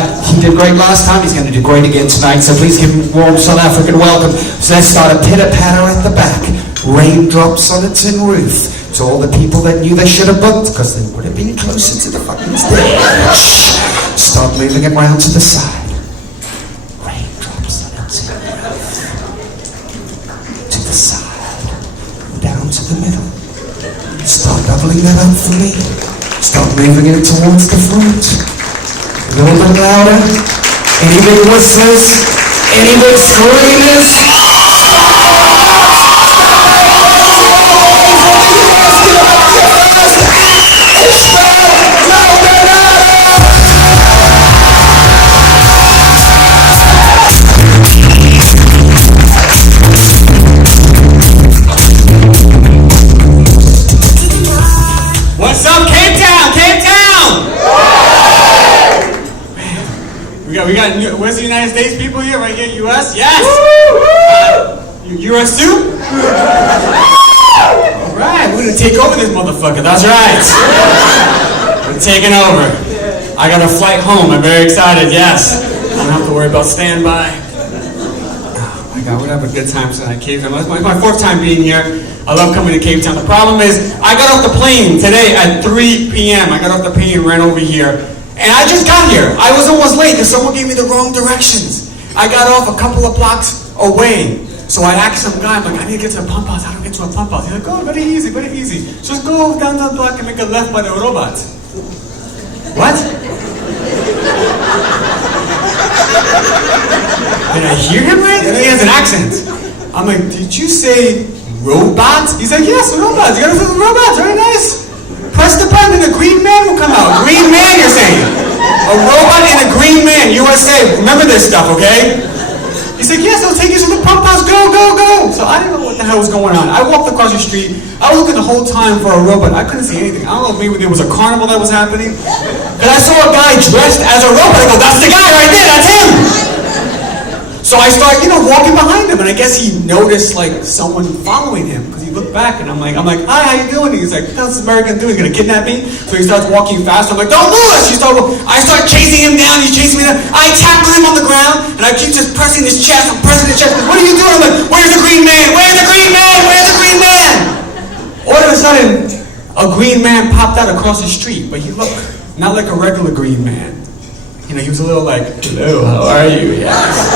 He did great last time, he's going to do great again tonight, so please give him a warm South African welcome. So let's start a pitter-patter at the back, raindrops on a tin roof, to all the people that knew they should have booked, because they would have been closer to the fucking stage. Start moving it round to the side. Raindrops on a tin roof. To the side, down to the middle. Start doubling that up for me. Start moving it towards the front. A little bit louder. Any big whistles? Any big screamers? What's up, Cape Town? Cape Town! We got, where's the United States people here? Right here, US? Yes! US too? Alright, we're gonna take over this motherfucker, that's right! We're taking over. I got a flight home, I'm very excited, yes. I don't have to worry about standby. Oh my god, we're having a good time tonight, Cape Town. It's my fourth time being here. I love coming to Cape Town. The problem is, I got off the plane today at 3 p.m. I got off the plane and ran over here. And I just got here. I was almost late because someone gave me the wrong directions. I got off a couple of blocks away. So I asked some guy, I'm like, I need to get to the pump house. How do I get to a pump house? He's like, oh, very easy, very easy. Just go down the block and make a left by the robot. What? Did I hear him right? And then he has an accent. I'm like, did you say robot? He's like, yes, robots. You gotta say robots, very nice. Press the button and a green man will come out. Green man, you're saying. A robot and a green man, USA. Remember this stuff, okay? He's like, yes, it'll take you to the pump house. Go, go, go. So I didn't know what the hell was going on. I walked across the street. I was looking the whole time for a robot. I couldn't see anything. I don't know if maybe there was a carnival that was happening. And I saw a guy dressed as a robot. I go, that's the guy right there. That's him. So I start, walking behind him, and I guess he noticed like someone following him because he looked back, and I'm like, hi, how you doing? He's like, what's this American doing? He's gonna kidnap me? So he starts walking fast. I'm like, don't move! I start chasing him down. He's chasing me down. I tackle him on the ground, and I keep just pressing his chest. I'm pressing his chest. What are you doing? I'm like, where's the green man? Where's the green man? Where's the green man? All of a sudden, a green man popped out across the street, but he looked not like a regular green man. He was a little like, hello, how are you? Yes.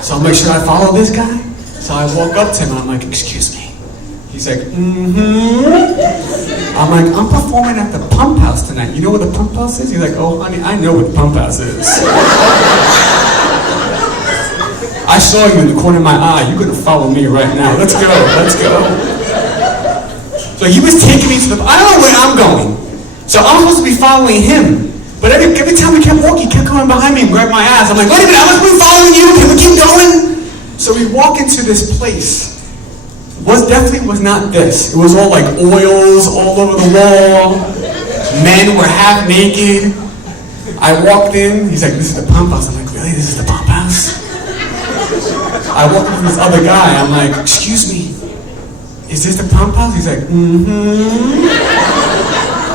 So I'm like, should I follow this guy? So I walk up to him and I'm like, excuse me. He's like, I'm like, I'm performing at the pump house tonight. You know where the pump house is? He's like, oh honey, I know what the pump house is. I saw you in the corner of my eye. You're gonna follow me right now. Let's go, let's go. So he was taking me to I don't know where I'm going. So I'm supposed to be following him. But every time we kept walking, he kept coming behind me and grabbed my ass. I'm like, wait a minute, I'm supposed to be following you. Can we keep going? So we walk into this place. Definitely was not this. It was all like oils all over the wall. Men were half naked. I walked in. He's like, this is the pump house. I'm like, really? This is the pump house? I walked up to this other guy. I'm like, excuse me, is this the pump house? He's like,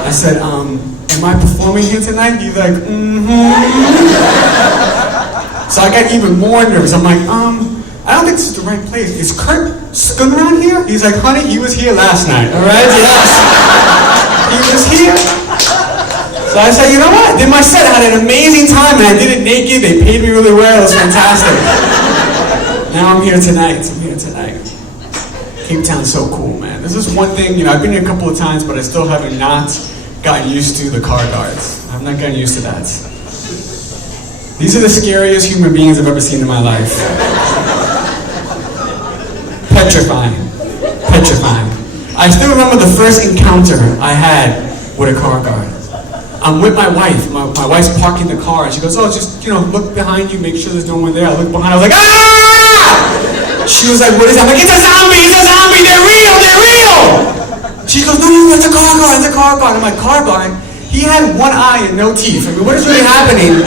I said, am I performing here tonight? He's like, So I got even more nervous. I'm like, I don't think this is the right place. Is Kurt Skun around here? He's like, honey, he was here last night. All right, yes. He was here. So I said, you know what? I did my set. I had an amazing time, and I did it naked. They paid me really well. It was fantastic. Now I'm here tonight. Cape Town's so cool, man. This is one thing, I've been here a couple of times, but I still haven't not gotten used to the car guards. I've not gotten used to that. These are the scariest human beings I've ever seen in my life. Petrifying. I still remember the first encounter I had with a car guard. I'm with my wife. My wife's parking the car, and she goes, oh, just, look behind you, make sure there's no one there. I look behind, I was like, ah! She was like, what is that? I'm like, it's a zombie, they're real! She goes, no, it's a car guard. I'm like, car guard? He had one eye and no teeth. I mean, what is really happening?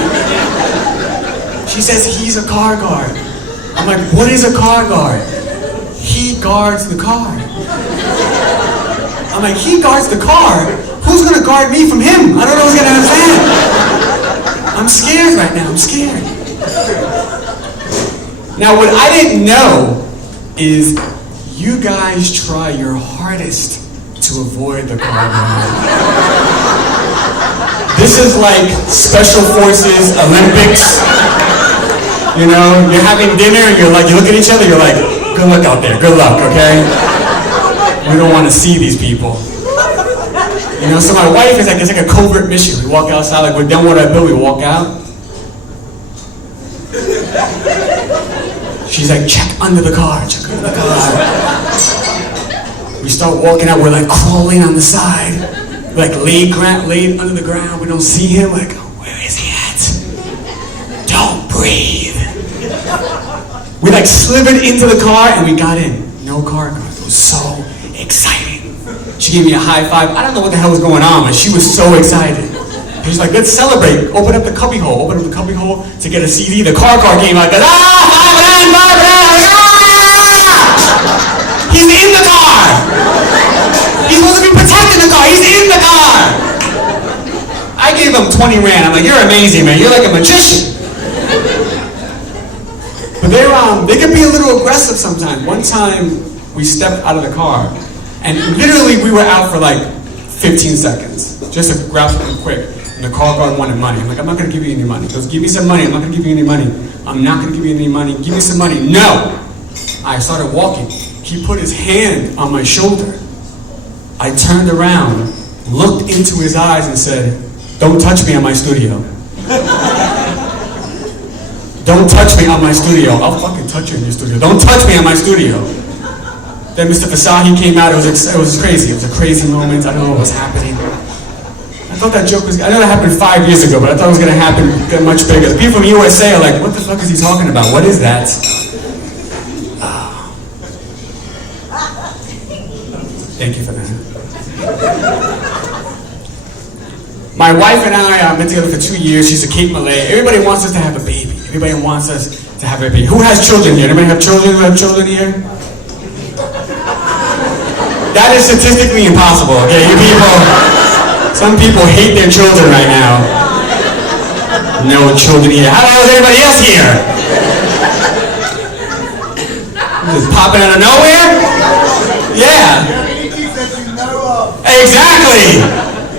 She says, he's a car guard. I'm like, what is a car guard? He guards the car. I'm like, he guards the car? Who's gonna guard me from him? I don't know who's gonna understand. I'm scared right now. I'm scared. Now, what I didn't know is you guys try your hardest to avoid the car bomb. This is like Special Forces Olympics. You know, you're having dinner and you look at each other, you're like, good luck out there, good luck, okay? We don't want to see these people. You know, so my wife is like, it's like a covert mission. We walk outside, like we're done with our bill, we walk out. She's like, check under the car, check under the car. We start walking out, we're like crawling on the side. Like laid under the ground, we don't see him, like, where is he at? Don't breathe. We like slithered into the car and we got in. No car goes. It was so exciting. She gave me a high five. I don't know what the hell was going on, but she was so excited. She's like, let's celebrate. Open up the cubby hole to get a CD. The car came out. Goes, He's in the car. He's supposed to be protecting the car. He's in the car. I gave him 20 rand. I'm like, you're amazing, man. You're like a magician. But they can be a little aggressive sometimes. One time, we stepped out of the car, and literally we were out for like 15 seconds, just to grab something quick. And the car guard wanted money. I'm like, I'm not gonna give you any money. He goes, give me some money. I'm not gonna give you any money. I'm not gonna give you any money. Give me some money. No. I started walking. He put his hand on my shoulder. I turned around, looked into his eyes, and said, don't touch me on my studio. Don't touch me on my studio. I'll fucking touch you in your studio. Don't touch me on my studio. Then Mr. Fasahi came out. It was crazy. It was a crazy moment. I don't know what was happening. I thought that joke was, I know that happened 5 years ago, but I thought it was going to happen get much bigger. The people from USA are like, what the fuck is he talking about? What is that? Thank you for that. My wife and I have been together for 2 years. She's a Cape Malay. Everybody wants us to have a baby. Everybody wants us to have a baby. Who has children here? Anybody have children? Who have children here? That is statistically impossible, okay? You people, some people hate their children right now. No children here. How the hell is everybody else here? Just popping out of nowhere? Yeah. Exactly!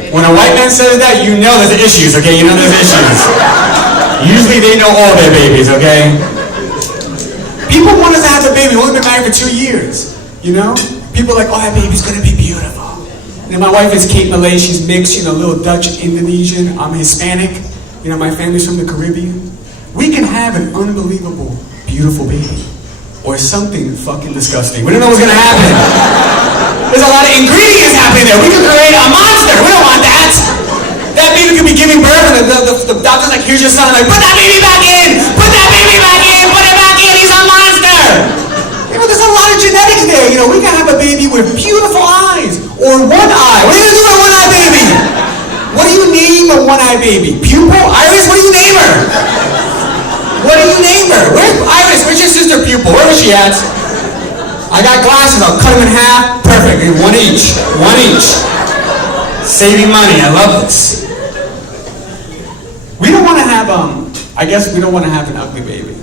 When a white man says that, you know there's issues, okay? You know there's issues. Usually they know all their babies, okay? People want us to have a baby. We've only been married for 2 years, you know? People are like, oh, that baby's gonna be beautiful. You know, my wife is Cape Malay. She's mixed, you know, a little Dutch, Indonesian. I'm Hispanic. You know, my family's from the Caribbean. We can have an unbelievable, beautiful baby. Or something fucking disgusting. We don't know what's gonna happen. There's a lot of ingredients happening there. We could create a monster. We don't want that. That baby could be giving birth, and the doctor's like, here's your son. I'm like, put that baby back in. Put that baby back in. Put it back in. He's a monster. You know, there's a lot of genetics there. You know, we can have a baby with beautiful eyes or one eye. What are you gonna do with a one-eye baby? What do you name a one-eye baby? Pupil? Iris? What do you name her? What do you name her? Where's Iris? Where's your sister Pupil? Where is she at? I got glasses. I'll cut them in half. Perfect. One each. One each. Saving money. I love this. We don't want to have, I guess we don't want to have an ugly baby.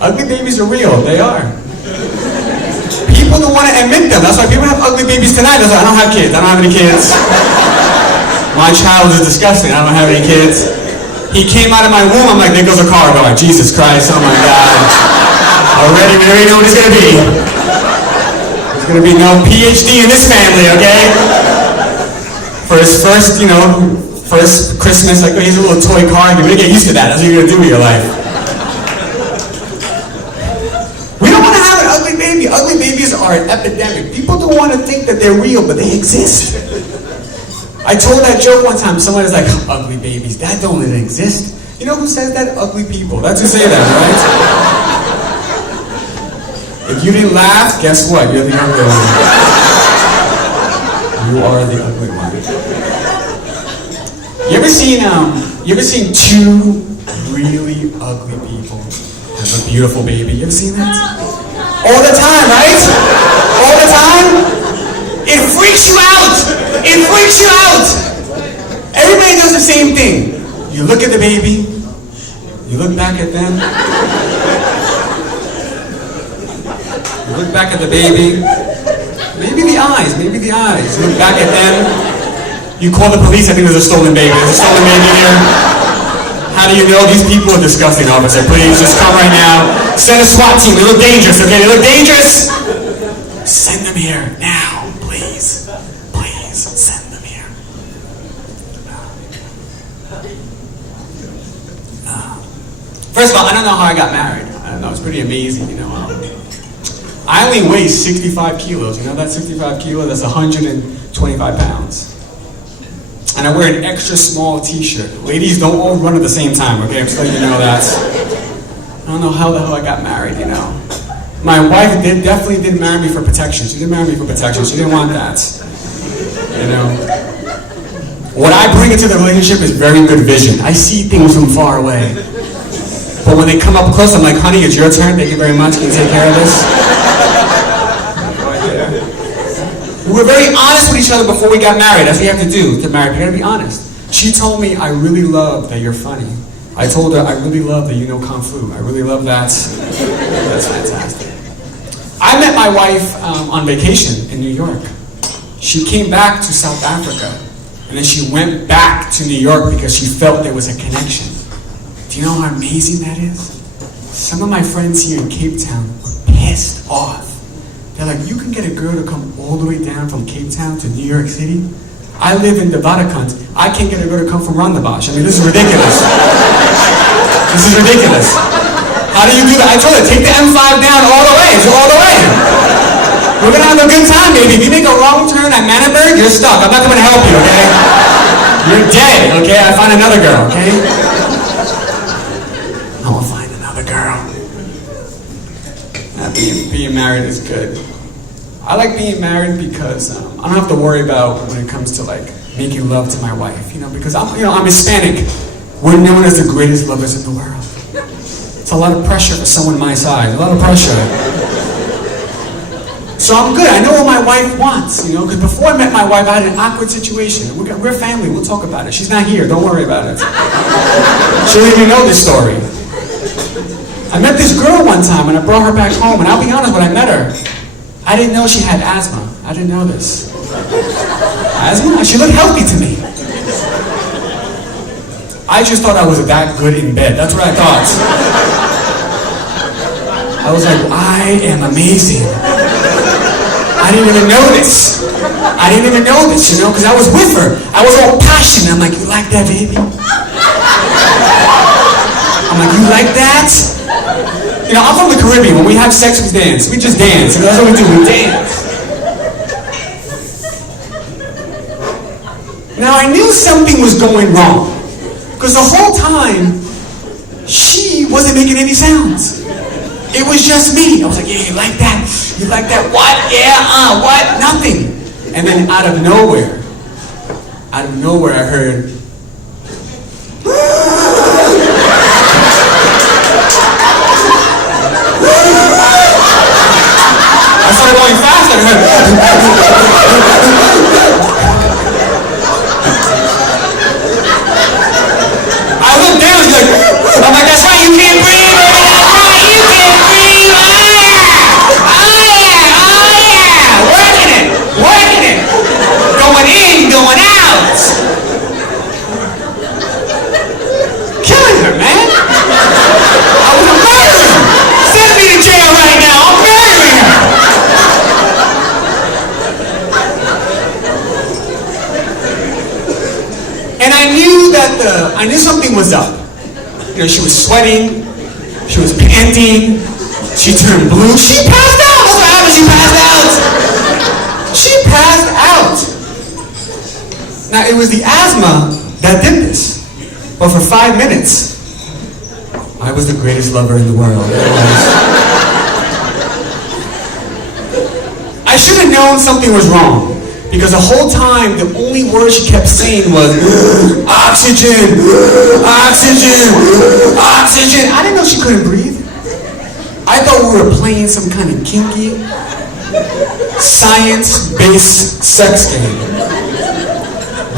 Ugly babies are real. They are. People don't want to admit them. That's why people have ugly babies tonight. That's why I don't have kids. I don't have any kids. My child is disgusting. I don't have any kids. He came out of my womb. I'm like, there goes a car going. Jesus Christ. Oh my God. Already, we already know what it's going to be. There's going to be no PhD in this family, okay? For his first, you know, first Christmas, like, oh, here's a little toy car. You're going to get used to that. That's what you're going to do with your life. We don't want to have an ugly baby. Ugly babies are an epidemic. People don't want to think that they're real, but they exist. I told that joke one time. Someone was like, ugly babies. That don't even exist. You know who says that? Ugly people. That's who say that, right? If you didn't laugh, guess what? You're the ugly one. You are the ugly one. You ever seen two really ugly people have a beautiful baby? You ever seen that? All the time, right? All the time? It freaks you out. It freaks you out. Everybody does the same thing. You look at the baby, you look back at them, you look back at the baby, maybe the eyes, you look back at them, you call the police, I think there's a stolen baby here. How do you know? These people are disgusting, officer. Please, just come right now. Send a SWAT team. They look dangerous, okay? They look dangerous. Send them here now, please. Please, send them here. First of all, I don't know how I got married. I don't know, it's pretty amazing, you know. I only weigh 65 kilos. You know that 65 kilos? That's 125 pounds. And I wear an extra small t-shirt. Ladies, don't all run at the same time, okay? I'm just letting you know that. I don't know how the hell I got married, you know. My wife definitely didn't marry me for protection. She didn't marry me for protection. She didn't want that. You know. What I bring into the relationship is very good vision. I see things from far away. But when they come up close, I'm like, honey, it's your turn. Thank you very much. Can you take care of this? We were very honest with each other before we got married. That's what you have to do to marry. You gotta be honest. She told me, I really love that you're funny. I told her, I really love that you know Kung Fu. I really love that. That's fantastic. I met my wife on vacation in New York. She came back to South Africa, and then she went back to New York because she felt there was a connection. Do you know how amazing that is? Some of my friends here in Cape Town were pissed off. They're like, you can get a girl to come all the way down from Cape Town to New York City? I live in the Vaticant. I can't get a girl to come from Rondebosch. I mean, this is ridiculous. This is ridiculous. How do you do that? I told her, take the M5 down all the way. It's all the way. We're going to have a good time, baby. If you make a wrong turn at Manenberg, you're stuck. I'm not coming to help you, okay? You're dead, okay? I find another girl, okay? I will find another girl. Being married is good. I like being married because I don't have to worry about when it comes to like making love to my wife, you know, because I'm Hispanic. We're known as the greatest lovers in the world. It's a lot of pressure for someone my size, a lot of pressure. So I'm good, I know what my wife wants, you know, because before I met my wife, I had an awkward situation. We're family, we'll talk about it. She's not here, don't worry about it. She don't even know this story. I met this girl one time and I brought her back home, and I'll be honest, when I met her, I didn't know she had asthma. I didn't know this. Asthma? She looked healthy to me. I just thought I was that good in bed. That's what I thought. I was like, I am amazing. I didn't even know this. I didn't even know this, you know, because I was with her. I was all passionate. I'm like, you like that, baby? I'm like, you like that? You know, I'm from the Caribbean. When we have sex, we dance. We just dance. That's what we do. We dance. Now, I knew something was going wrong. Because the whole time, she wasn't making any sounds. It was just me. I was like, yeah, you like that? You like that? What? Yeah, what? Nothing. And then out of nowhere, I heard, I started going faster. I looked down, she's like, I'm like, that's right, you can't breathe, baby, that's right, you can't breathe, working it, going in, going out. Killing her, man. I was a murderer. Send me to jail right now, I'm murdering her. And I knew something was up. You know, she was sweating, she was panting, she turned blue, she passed out! That's what happened, she passed out! Now, it was the asthma that did this. But for 5 minutes, I was the greatest lover in the world. I should have known something was wrong. Because the whole time, the only word she kept saying was, oxygen, oxygen, oxygen. I didn't know she couldn't breathe. I thought we were playing some kind of kinky, science-based sex game.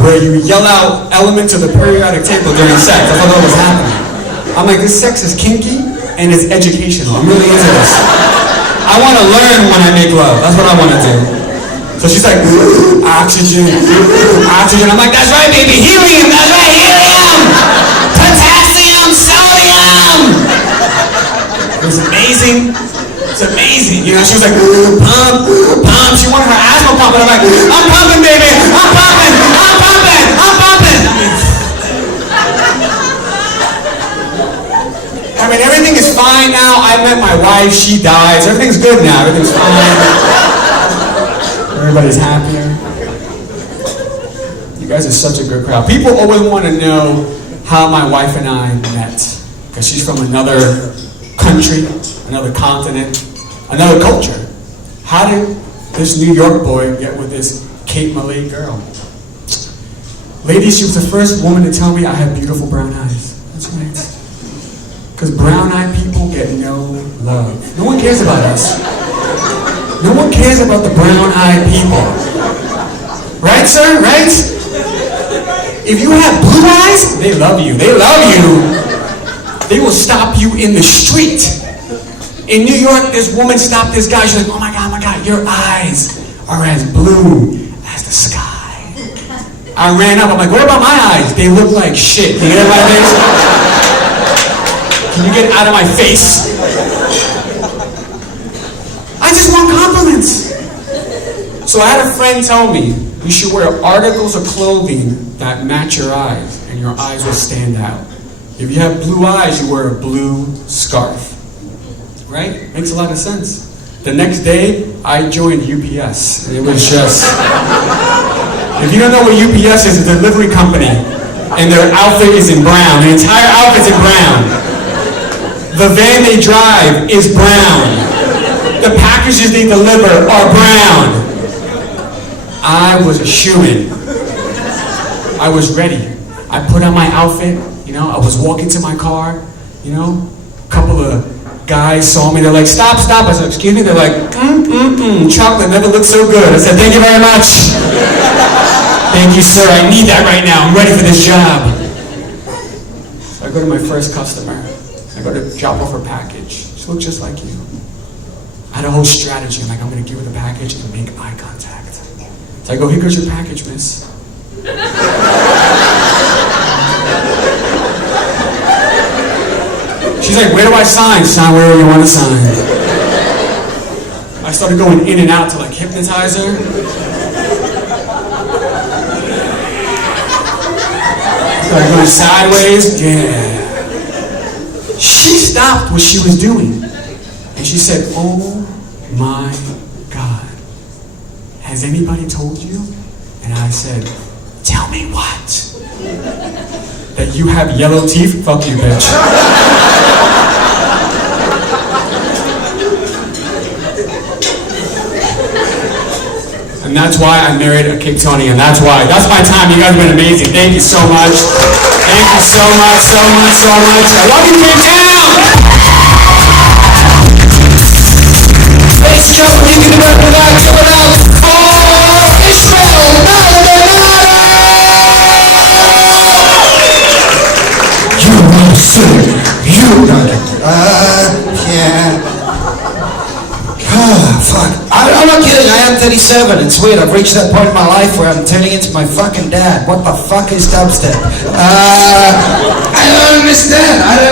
where you yell out elements of the periodic table during sex. I thought that was happening. I'm like, this sex is kinky and it's educational. I'm really into this. I want to learn when I make love. That's what I want to do. So she's like, oxygen, oxygen. I'm like, that's right, baby, helium. That's right, helium. Potassium, sodium. It was amazing. It's amazing. You know, she was like, pump, pump. She wanted her asthma pump, and I'm like, I'm pumping, baby. I'm pumping. I'm pumping. I'm pumping. I mean, everything is fine now. I met my wife. She died. So everything's good now. Everything's fine. Everybody's happier. You guys are such a good crowd. People always want to know how my wife and I met, because she's from another country, another continent, another culture. How did this New York boy get with this Cape Malay girl? Ladies, she was the first woman to tell me I had beautiful brown eyes. That's right. Because brown-eyed people get no love. No one cares about us. No one cares about the brown-eyed people. Right, sir? Right? If you have blue eyes, they love you. They love you. They will stop you in the street. In New York, this woman stopped this guy. She's like, oh my God, your eyes are as blue as the sky. I ran up. I'm like, what about my eyes? They look like shit. Can you get out of my face? Can you get out of my face? I just want compliments. So I had a friend tell me, you should wear articles of clothing that match your eyes, and your eyes will stand out. If you have blue eyes, you wear a blue scarf. Right? Makes a lot of sense. The next day, I joined UPS. And it was just... If you don't know what UPS is, it's a delivery company. And their outfit is in brown. The entire outfit's in brown. The van they drive is brown. The packages they deliver are brown. I was a shoo-in. I was ready. I put on my outfit, you know, I was walking to my car, you know, a couple of guys saw me, they're like, stop. I said, excuse me, they're like, chocolate never looked so good. I said, thank you very much. Thank you, sir, I need that right now, I'm ready for this job. So I go to my first customer, I go to drop off her package. She looked just like you. I had a whole strategy, I'm like, I'm gonna give her the package and make eye contact. So I go, here goes your package, miss. She's like, where do I sign? Sign wherever you want to sign. I started going in and out to like hypnotize her. Started going sideways. Yeah. She stopped what she was doing. And she said, oh my God. Has anybody told you? And I said, tell me what? That you have yellow teeth? Fuck you, bitch. And that's why I married a Cape Townian. That's why. That's my time. You guys have been amazing. Thank you so much. Thank you so much, so much, so much. I love you, Cape Town! Ladies and gentlemen, you can work without give it out for Ishmael Maldonado! You will sing. You got it. Yeah. Fuck. I'm not kidding, I am 37. It's weird, I've reached that point in my life where I'm turning into my fucking dad. What the fuck is dubstep? I don't understand. I